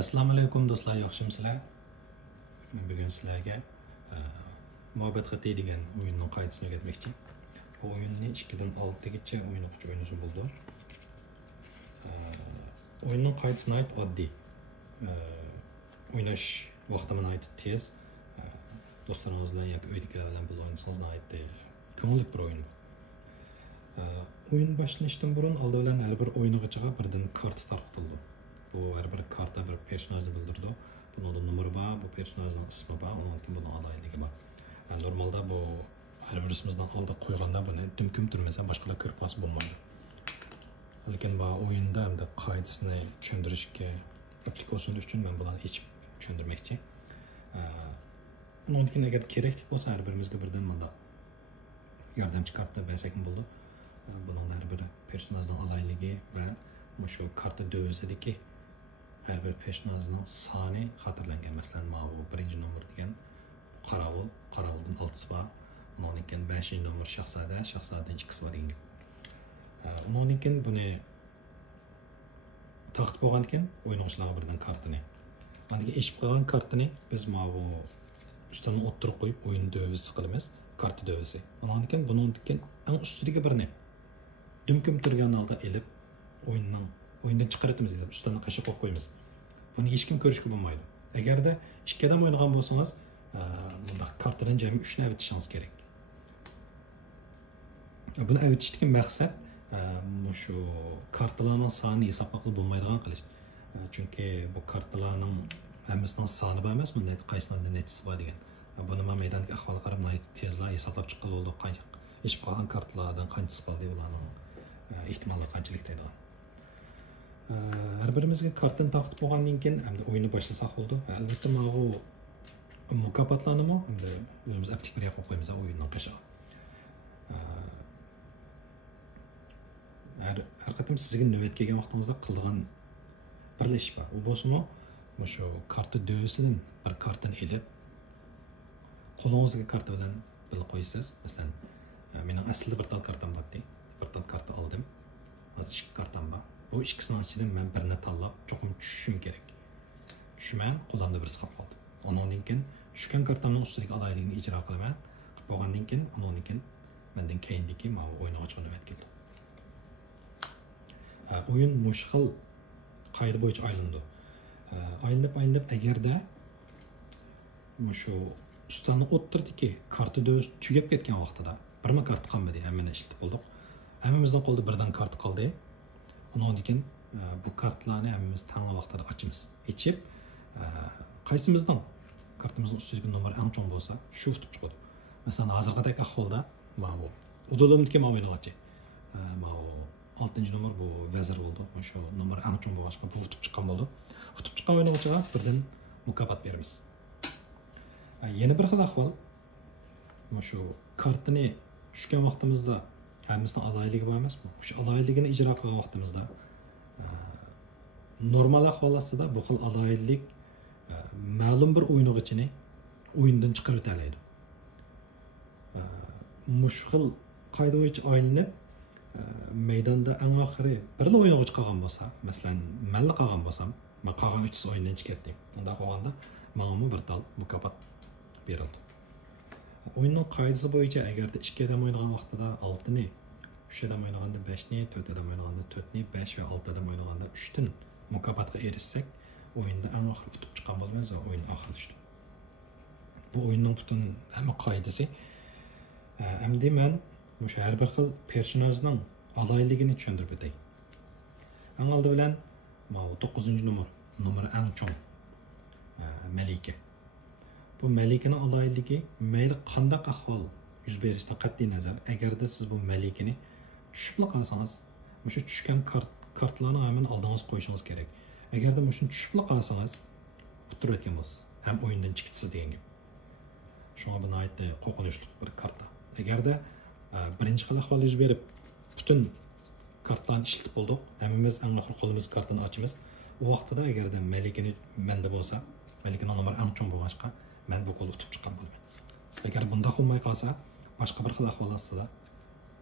Assalomu alaykum do'stlar, yaxshimisizlar? Men bugun sizlarga muhabbat qati degan o'yinning qoidasini o'rgatmoqchi. Bu o'yinni 2 dan 6 gacha o'ynamoqchi o'ynashi bo'ldi. O'yinning qoidasi nihoyat oddiy. O'ynash vaqti nihoyat tez. Do'stlaringiz bilan yoki uydagilar bilan birga o'ynasangiz nihoyat ko'ngilli bir o'yin. O'yin boshlanishdan burun oldi bilan har bir o'yinchiga birdan karta tarqatildi. Bu her bir karta bir personajni bildirdi. Bunun da numara var, bu personajning ismi var, onun için bunun alayligi var. Yani normalde bu her birimizden aldı koyganda bunu dümküm türmese başkalar körüp kalsa bulmaydı. Lakin bu oyunda hem de kaidasini tushuntirishga aplikasyon için ben bularni hiç tushuntirmoqchi. Onun için eğer kerakli bo'lsa her birimizga birden bunda yordamchi karta bersak bo'ldi. Bunun her bir personajning alayligi ve şu karta dövüsideki her bir personajning soni xotirlangan. Masalan, bu 1-nomer degan qorovul, qorovulning 6si bor. Undan keyin 5-nomer shahzoda, shahzodaning 2si bor degan. Undan keyin buni taqib bo'lgan ekan, o'yinchilarga birdan kartani. Mana bu eshib qolgan kartani biz bu ustidan o'ttirib qo'yib o'yin dövüsi qilamiz, karta dövüsi. Undan keyin bundan keyin eng ustidagi birni dumkum turgan holda elib oyundan chiqaratamiz, ustidan qashib qo'yib qo'yamiz. Buni hech kim ko'rishga bo'lmaydi. Agarda 2 odam o'ynagan bo'lsangiz, bunda kartadan jami 3 ni avitishingiz kerak. Buni avitishning maqsad shu kartalarning sonini hisoblab qilib bo'lmaydigan qilish. Chunki bu kartalarning hammasining soni bor emas, bunda qaysining netisi bor degan. Buni men maydondagi ahvolga qarab tezlar hisoblab chiqib oldi. Qancha ish qolgan kartalardan qanchasi qoldi, ularning ehtimoli qanchalik deydigan. Her birimizga kartani taqib bo'lgandan keyin hamda o'yinni boshlasak bo'ldi. Albatta bu mukofotlarni hamda o'zimiz aplik bir qo'yib qo'yamiz o'yinning qishig'i. Har qatim sizga navbat kelgan vaqtingizda qilgan bir ish bor. U bo'lsa shu karta dövüsidan bir kartani elib qo'lingizga karta bilan birga qo'yasiz. Masalan, mening aslida bir tal kartam bor edi. Bir tal karta oldim. Hozir 2 kartam bor. Bu ikisining ichidan men birini tanlab, cho'qim tushishim kerak. Tushman, qo'limda birisi qolib qoldi. Ondan keyin tushgan kartamning ustidagi alayligini ijro qilaman. Qilib bo'lgandan keyin, ondan keyin mendan keyindagi o'yinni ochgan navbat keldi. O'yin mushkil qoida bo'yicha aylandi. Aylanib agarda shu ustani o'ttirdiki, karta dövüs tugab ketgan vaqtida birma karta qolmadi, hammani ishlatib bo'ldik. Hammamizning qo'lida birdan karta qoldi. Ondan keyin bu kartlarni hammamiz tanlab vaqtida ochamiz. Ochib, qaysimizdan kartamizning ustidagi nomer eng cho'ng bo'lsa, shu tutib chiqadi. Masalan, hozirgidek ahvolda bu udolimdagi o'yinchi. 6-nomer bu vazir bo'ldi. Shu nomer eng cho'ng bo'lg'achqa bu tutib chiqqan bo'ldi. Tutib chiqqan o'yinchiga birdan mukofot beramiz. Yana bir xil ahvol shu kartani tushgan vaqtimizda hammasining alayligi bor emasmi? Shu alayligini ijro qilgan vaqtimizda normal ahvolda bu xil alaylik ma'lum bir o'yinchini o'yindan chiqarib o'tadi. Mushkil qoida bo'yicha aylanib maydonda eng oxiri bir o'yinchi qolgan bo'lsa, masalan, men qolgan bo'lsam, men qolgan 3 o'yindan chiqatdim. Unda qolganda menga bir tal mukofot berildi. Oyunun qoidasi bo'yicha agarda 2 odam o'ynagan vaqtida 6 ni, 3 odam o'ynaganda 5 ni, 4 odam o'ynaganda 4 ni, 5 va 6 odam o'ynaganda 3 dan mukofotga erishsak, o'yinda eng oxiri tutib chiqqan bo'lamiz va o'yin oxiri tushdi. Bu o'yinning butun hamma qoidasi. Endi men o'sha har bir xil personajning alayligini tushuntirib o'tay. Eng oldi bilan 9-nomer, nomeri eng cho'ng Malika. Bu Malikani alayligi mayli qanday ahvol yuz berishidan qat'iy nazar, agarda siz bu Malikani tushib qolsangiz, o'sha tushgan kartlarni hamma oldingizga qo'yishingiz kerak. Agarda shuni tushib qolsangiz, o'tirib o'tgan bo'lasiz, ham o'yindan chiqasiz degan gap. Shunga bu nihoyatda qo'rqinchli bir karta. Agarda birinchi xil ahvol yuz berib, butun kartlarni ishlatib bo'ldik, hammamiz eng oxir qo'limizga kartani ochamiz. U vaqtida agarda Malikani menda bo'lsa, Malikaning nomeri eng cho'ng bo'lg'achqa men bu qo'lni tutib chiqqan bo'laman. Agar bunda bo'lmay qolsa, boshqa bir xil ahvol ostida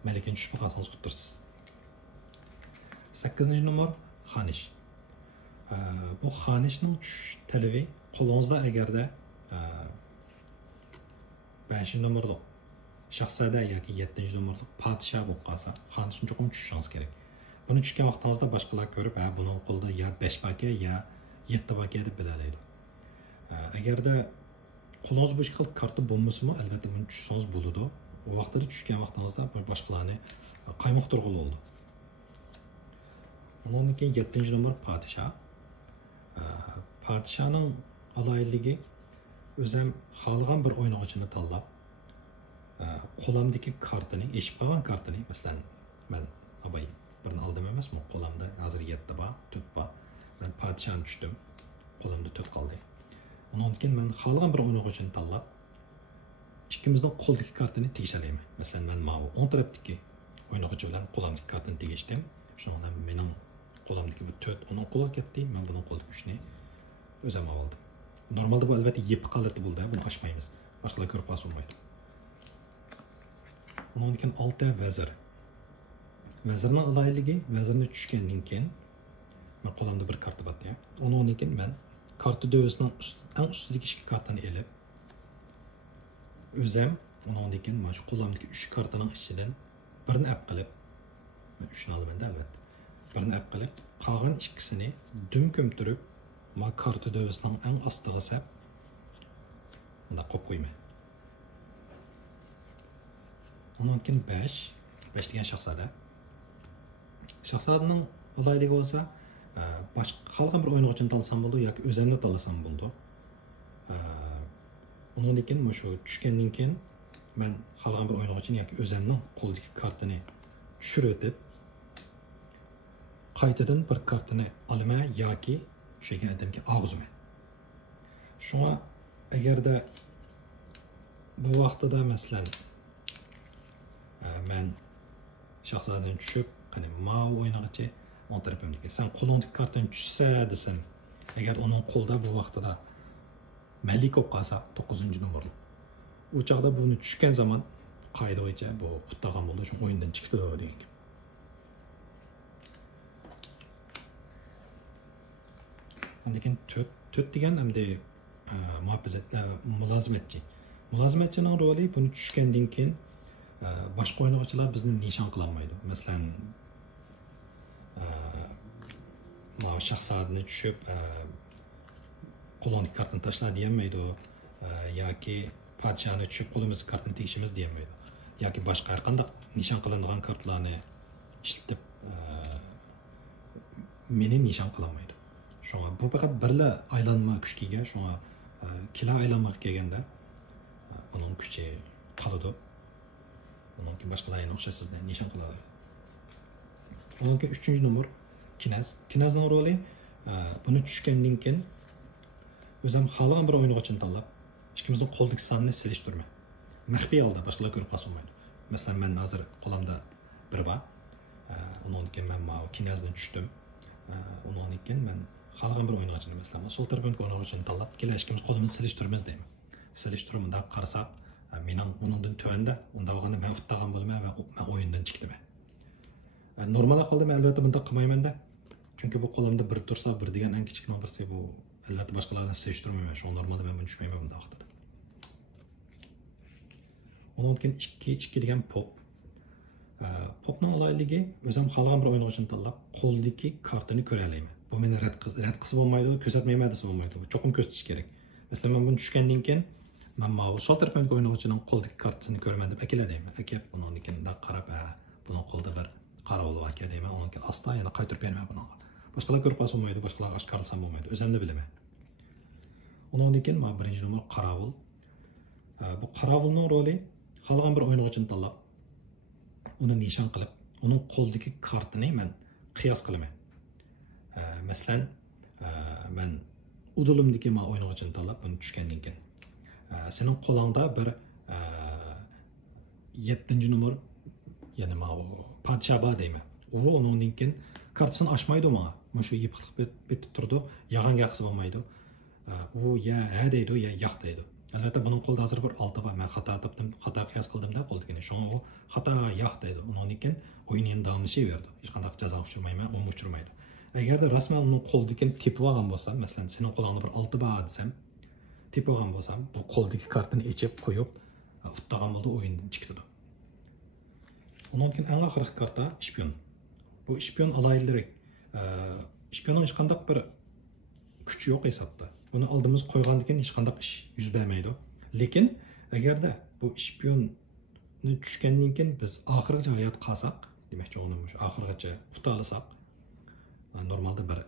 Malikani tushib qolsangiz o'tirsiz. 8-nomer Xanish. bu xonishning tush tilibi qo'lingizda agarda 5 nomerli shahzoda yoki 7 nomerli podsho bo'lib qolsa, xonishni cho'qim tushishingiz kerak. Buni tushgan vaqtingizda boshqalar ko'rib, buning qo'lida ya 5 baka ya 7 baka deb bilalaydi. Agarda qo'lingiz bu ishqil karta bo'lmasa-mu, albatta buni tushsangiz bo'ladi. O vaqtda tushgan vaqtingizda bir boshqalarni qaymoqtirg'ili bo'ldi. Ondan keyin 7 nomer podsho. Podshoning aloyilligi o'zim xohlagan bir o'yinchini tanlab, qo'limdagi kartani, eshib qolgan kartani, masalan, men abay birini oldim emasmi? Qo'limda hozir 7 bor, 4 bor. Men podshoni tushdim. Qo'limda 4 qoldi. Ondan keyin men xohlagan bir o'yinchini tanlab, ikkimizning qo'ldagi kartani tegishalayman. Masalan, men mana bu o'ng tarafdagi o'yinchi bilan qo'limdagi kartani tegishdim. Shundan mening qo'limdagi bu 4 uning qo'liga ketdi, men buning qo'ldagi 3 ni o'zim oldim. Normalda bu albatta yeb qolirdi bo'ldi, buni ochmaymiz. Boshqalar ko'rib qolsa bo'lmaydi. Ondan keyin 6 vazir. Vazirning aloyilligi, vazirni tushgandan keyin men qo'limda bir karta bor ya. Ondan keyin men karta dövəsinin ən üstündəki 2 kartını elib özüm ondan keyin mana shu qo'limdagi 3 kartaning ichidan birini olib qilib, men 3 ni olaman albatta. Birini olib qilib, qolgan ikkisini dum ko'mtirib, mana karta dövəsining ən ostiga sap, bunda qo'yib qo'yman. Ondan keyin 5 degan shahzoda. Shahzodaning aloyilligi bo'lsa, başqa qolgan bir o'yinchini tanlasam bo'ldi yoki o'zimni tanlasam bo'ldi. Undan keyin shu tushgandan keyin men qolgan bir o'yinchini yoki o'zimning qo'ldagi kartani tushirib o'tib, qaytadan bir kartani olaman yoki o'shaga adamga og'ziman. Shunga agarda bu vaqtida masalan men shahzodadan tushib, qani ma o'ynagichi on tarafimdagi sen qo'lingdagi kartani tushsa desam, agar uning qo'lida bu vaqtida Malik bo'lib qolsa 9-nomerli. U chaqda buni tushgan zaman qoida bo'yicha bu qutlagan bo'ldi, shu o'yindan chiqdi degan. Lekin 4 degan hamda muhofizat mulozimatchi. Mulozimatchining roli buni tushgandan keyin boshqa o'yinchilar bizni nishon qila olmaydi. Masalan, shahzodani tushib qo'lingdagi kartani tashla deyolmaydi yoki podshoni tushib qo'limizga kartani tegishimiz deyolmaydi yoki boshqa har qanday nishon qilinadigan kartlarni ishlatib meni nishon qila olmaydi. Shunga bu faqat birla aylanma kuchga ega, shunga kila aylanmaga kelganda uning kuchi qoladi. Undan keyin boshqalarga o'xshasizda nishon qiladi. Undan keyin 3-nomer Kinaz. Kinazning roli buni tushgandan keyin o'zim xohlagan bir o'yinchini tanlab, ikkimizning qo'ldagi sonni selishtirma. Maxfiy holda boshqalar ko'rib qolsa bo'lmaydi. Masalan, men hozir qo'limda bir bor. Undan keyin men mana Kinazdan tushdim. Undan keyin men xohlagan bir o'yinchini, masalan, sol tarafimdagi o'yinchini tanlab, kelar ikkimiz qo'limizni selishtiramiz deyman. Selishtirib unda qarasak, mening uningdan tövanda, unda olganda men futdagan bo'lmayman va men o'yindan chiqdim. Normal holda men albatta bunda qilmayman-da. Chunki bu qo'limda bir tursa, bir degan eng kichik nomersi bu albatta boshqalarni selishtirmayman. Shu normalda men buni tushmayman bunda vaqtida. Ondan keyin 2 degan pop. Popning aloyilligi o'zim xohlagan bir o'yinchini tanlab, qo'ldagi kartani ko'ra olaman. Bu meni rad qilib bo'lmaydi, ko'rsatmayman desa bo'lmaydi. Cho'qim ko'rsatish kerak. Masalan, men buni tushgandan keyin men mana sol tarafimdagi o'yinchining qo'ldagi kartasini ko'raman deb akiladayman. Akib undan keyin qarab, buning qo'lida bir qarovul bor ekan deyman. Undan keyin asta yana qaytarib beraman buni. Boshqalar ko'rib qolsa bo'lmaydi, boshqalarga oshkorlasam bo'lmaydi. O'zimni bilaman. Undan keyin mana 1-nomer qarovul. Bu qarovulning roli xohlagan bir o'yinchini tanlab, uni nishon qilib, uning qo'ldagi kartini men qiyos qilaman. Masalan, men udulimdagi men o'yinchini tanlab, buni tushgandan keyin sening qo'lingda bir 7-nomer, ya'ni mana podsho bor deyman. U undan keyin kartasini ochmaydi menga. Mana shu yeb qilib bitib turdi, yag'anga qilsa bo'lmaydi. U ya ha deydi, ya yo'q deydi. Albatta buning qo'lida hozir bir 6 bor. Men xato topdim, xato qiyos qildim-da qo'ldagini. Shunga u xato yo'q deydi. Undan keyin o'yin endi davomlashaverdi. Hech qanday jazo uchirmayman, u uchirmaydi. Agarda rasman uning qo'lidagi tepib olgan bo'lsam, masalan, sening qo'lingda bir 6 bar desam, tepib olgan bo'lsam, bu qo'ldagi kartani echib qo'yib, utdagan bo'ldi, o'yindan chiqdi. Ondan keyin eng oxirgi karta shpion. Bu shpion alaylık. Shpionning hech qanday bir kuchi yo'q hisobda. Buni oldimiz qo'ygandan keyin hech qanday ish yuz bermaydi. Lekin agarda bu shpionni tushgandan keyin biz oxirigacha hayot qolsak, demakchi uni oxirigacha tutalasak, normalda bir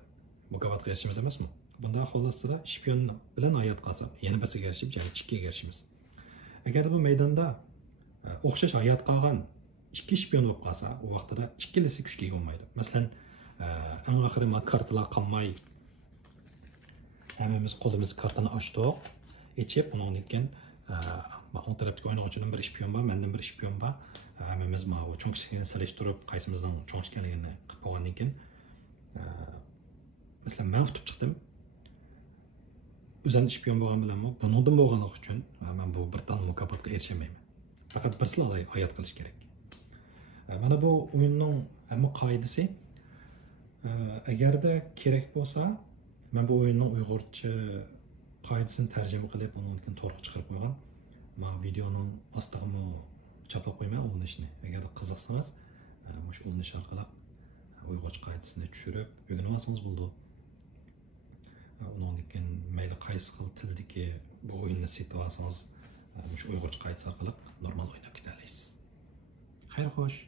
mukofotga erishimiz emasmi? Bunda xolasida shpion bilan hayot qolsak, yana birsiga erishib, jami 2ga erishimiz. Agar bu maydonda o'xshash hayot qolgan 2 shpion bo'lib qolsa, u vaqtida ikkilisi kuchga ega bo'lmaydi. Masalan, eng oxiri kartalar qolmay, hammamiz qo'limiz kartani ochdik, echib, undan keyin o'ng tarafdagi o'yinchining bir shpion bor, mendan bir shpion bor. Hammamiz bu cho'ng kichkini solishtirib, qaysimizning cho'ng ekanligini qilib bo'lgandan keyin, masalan, men tutib chiqdim. O'zim shpion bo'lgan bilan buningdan bo'lganligi uchun men bu bir tan mukofotga erishamayman. Faqat bir sila hayot qilish kerak. Mana bu o'yinning hamma qoidasi. Agarda kerak bo'lsa, men bu o'yinning uyg'urcha qoidasini tarjima qilib, undan keyin to'g'ri chiqarib qo'ygan. Men videoning ostiga choplab qo'yman urinishni. Agar qiziqsangiz, shu urinish orqali uyg'urcha qoidasini tushirib o'rganib olsangiz bo'ldi. Undan keyin mayli qaysi xil tildagi bu o'yinni setib olsangiz, shu uyg'urcha qoidasi orqali normal o'ynab keta olasiz. Xayr xo'sh.